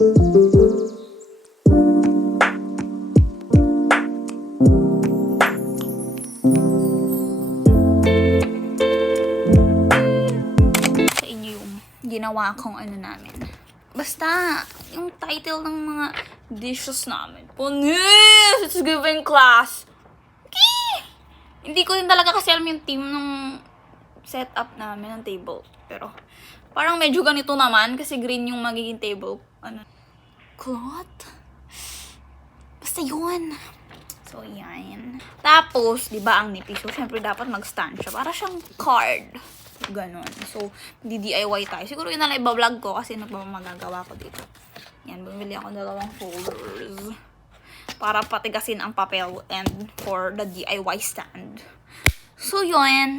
Sa inyo yung ginawa kong ano namin. Basta, yung title ng mga dishes namin. Panis! It's given class. Okay! Hindi ko din talaga kasi alam yung team ng setup namin ng table. Pero, parang medyo ganito naman kasi green yung magiging table. Ano? Cloth? Basta yun. So, yan. Tapos, di ba ang nipis? So, syempre dapat mag-stand siya. Para siyang card. Ganon. So, di-DIY tayo. Siguro yun na lang iba-vlog ko kasi magagawa ko dito. Yan, bumili ako 2 folders. Para patigasin ang papel and for the DIY stand. So, yun.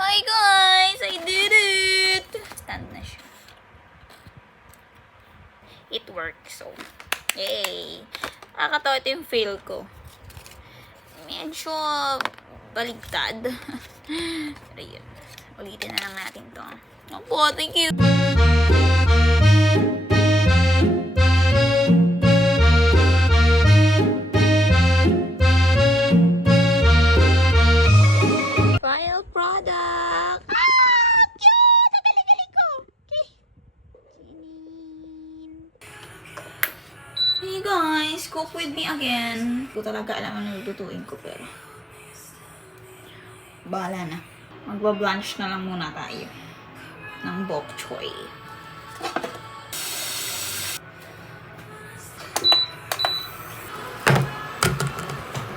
Hi guys! I did it! Stand na siya. It works. So, yay! Nakakatawa ito yung fail ko. Medyo baligtad. Pero yun. Ulitin na lang natin to. Opo, thank you! Final product! Ah! Cute! Ang galing-galing ko! Okay. Hey guys! Cook with me again. Hindi ko talaga alam ano lutuin ko pero bahala na. Magba-blanch na lang muna tayo ng bok choy.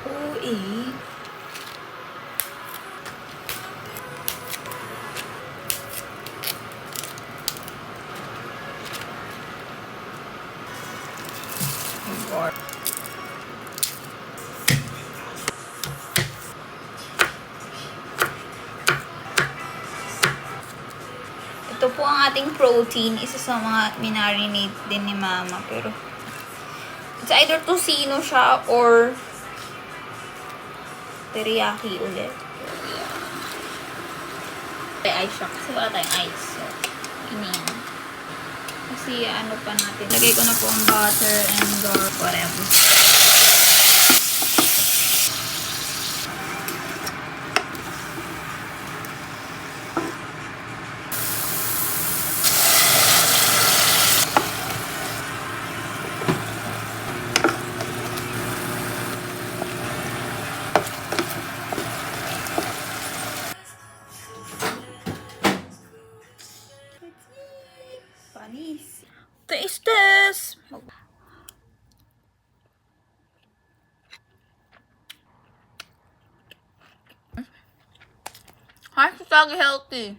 Oh, eh. Ito po ang ating protein. Isa sa mga minarinate din ni Mama. Pero, it's either tocino siya or teriyaki ulit. May ice siya. Kasi wala tayong ice. So, inin. Kasi ano pa natin. Lagay ko na po ang butter and garlic, whatever. Panis. Taste test! Hashtag healthy.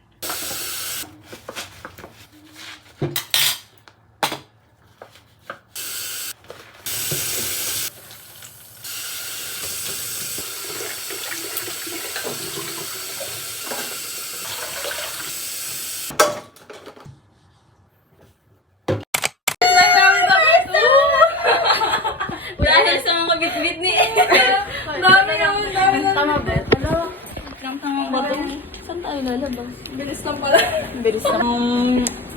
Dahil sa mga bit-bit ni dami naman. Tama ba? Hello? Tamang ba ito? Saan tayo lalabas? Bilis lang pala. Bilis na.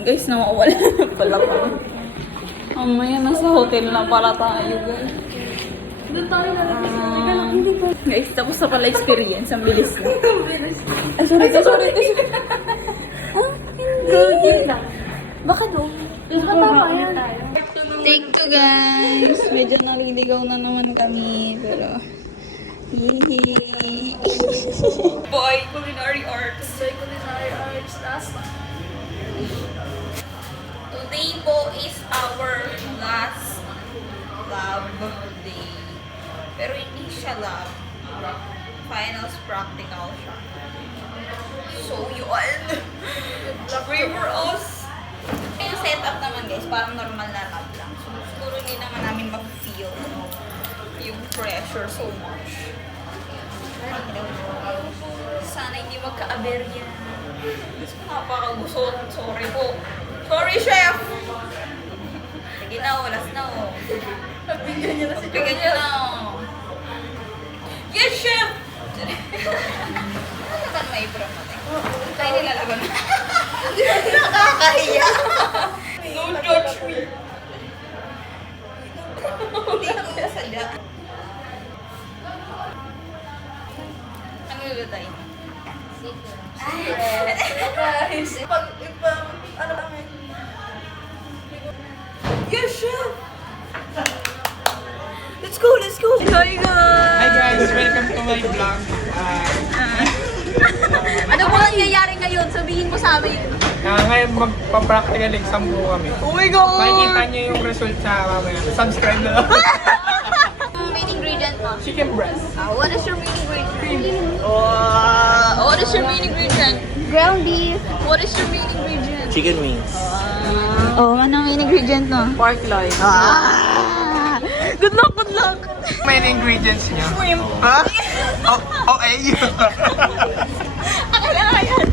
Guys, nawawala na pala pa. Mamaya, nasa hotel na pala tayo, guys. Doon tayo lalabas. Guys, tapos na pala experience. Ang bilis na. Ay, sorry. Hindi lang. Baka doon. Tama yan. Take 2, guys. Medyo naliligaw na naman kami. Pero, yay! Boy, culinary arts. Enjoy culinary arts last time. Today po is our last lab day. Pero hindi siya lab. Finals practical siya. So, yun. Pray for us. Yung setup naman guys, parang normal na lab lang. So, siguro hindi naman namin ma-feel yung pressure so much. Sana hindi magka-aberya. Gusto ko napakagusot. Sorry po. Sorry, chef! Sige na, last na. Nabigyan niya na si Bigyan niyo na. Yes, chef! Ano ba may promote? Tayo nilalaban mo. Nakakahiya. No judge me. Hindi ko nasadya. Ano lulutay mo? Surprise! Ano ba ngayon? Yes, chef! Let's go, let's go! Hi, guys! Hi guys, welcome to my vlog. Ano po nangyayari ngayon? Sabihin mo sa amin. Ngayon magpa-practical exam po kami. Oh my God! Makikita nyo yung result sa mamaya. Subscribe na lang. Main ingredient mo? Chicken breast. What is your main ingredient? Cream. What is your main ingredient? Ground beef. What is your main ingredient? Chicken wings. Anong main ingredient mo? Pork loin. Good luck, good luck! Main ingredients niya. Shrimp. Ha? Okay. Akala ka yan.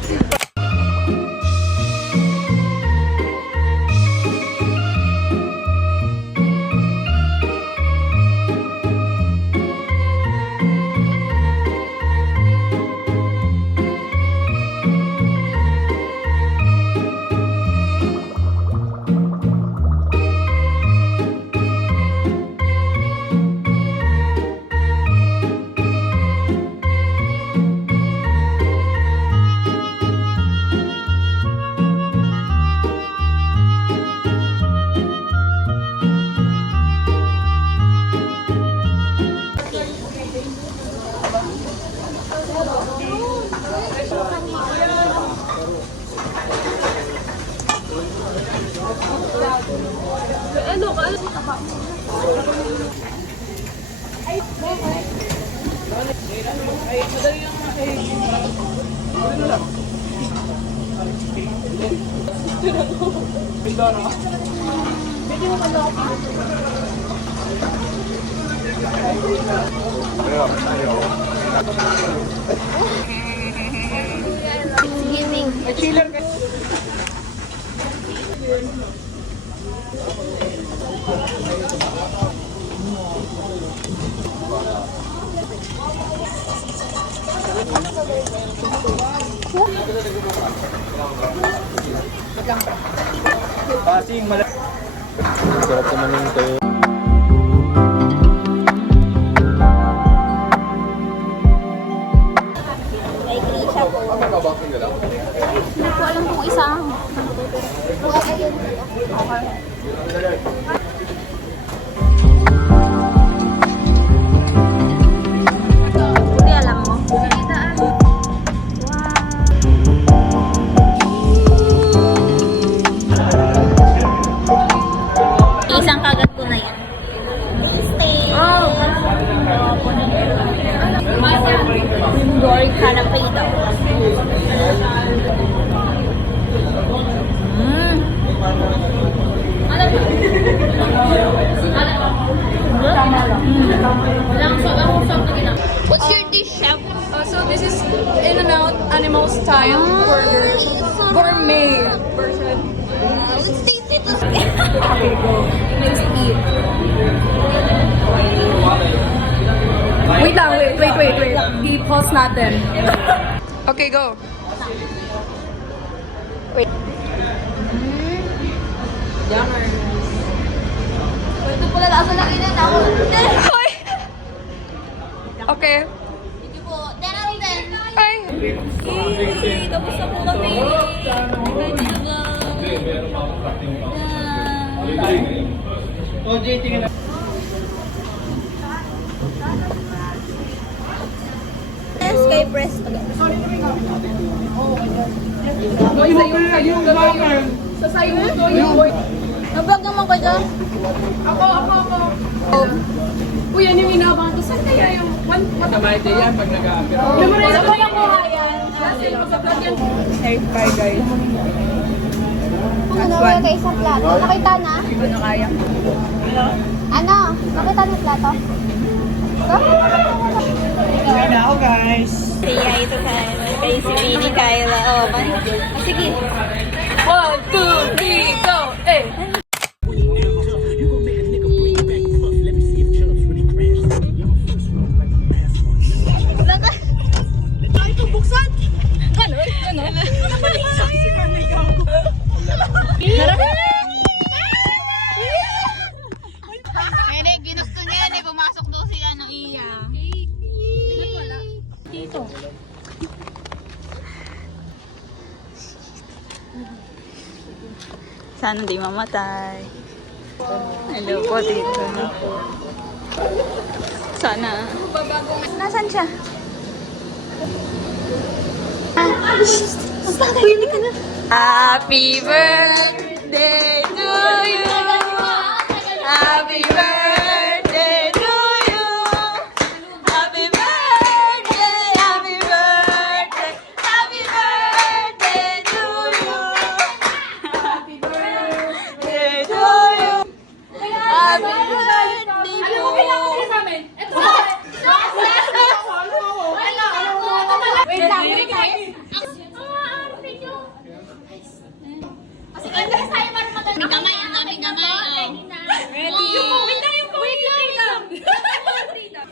Sarap naman yung tayo. Hindi ko alam kung isa. Hindi alam mo. Isang kagat ko na yan. Gory ka na pa ito. What's your dish, chef? So this is In-N-Out Animal Style Burger. Gourmet version. Let's taste it. Let's eat. Wait lang, wait. I-pause natin. Okay, go. Wait. Yummer. Ito pala lasa ng inan ako. Hoy! Okay. Hindi po. 10 out of 10. Ay! Yay! Tapos na po kami. Sky press agad. Sasayo mo to yung boy. Nabag naman ka dyan. Ako. Uy, ano yung inabangan to? Saan kaya yung... Kamay din yan pag nag-aapir. Memorize ko lang ko yan. Bye guys. Ano, wala kayo isang plato. Nakita na? Hindi na kaya. Ano? Nakita na yung plato? Kaya na ako guys. Kaya ito kay si Vinny Kyla. Oh, sige. 1, 2, 3, go! Eh! Sana di mamatay. Hello po, tito. Sana. Nasaan siya? Happy birthday to you. Happy birthday to you. Happy birthday, happy birthday, happy birthday to you. Happy birthday to you. Happy birthday po. Wait lang, wait lang. May kamay, ang daming kamay. Ready? Wait lang.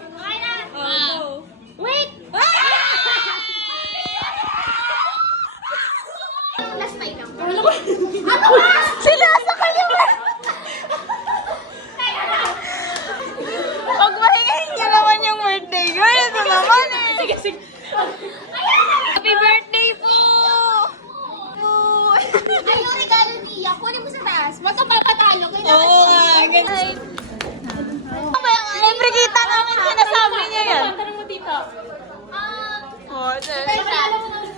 Okay na. Wait! Last pa ikaw. Ano ba? Sila sa kaliwa. Pag mahingahin niyo naman yung birthday girl, ito naman eh. Sige. Happy birthday po! Ay, yung regalo niya. Kunin mo sa taas. Magkapapatalo. Oo nga, ganyan. Siyempre kita namin sinasabi niya yan. Tanong mo dito. Oo,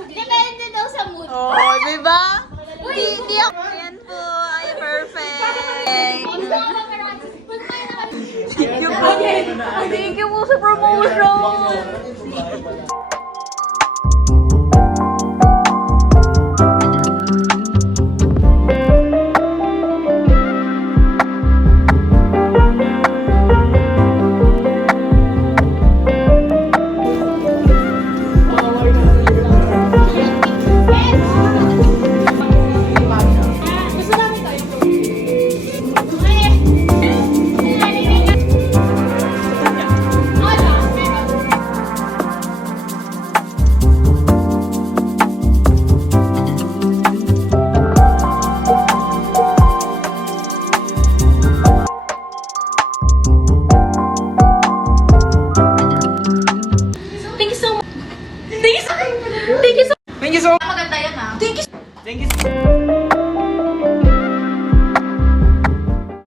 Depende daw sa mood. diba? Hindi ako. Ayan po, ay perfect. Thank you po. Thank you po sa promotion.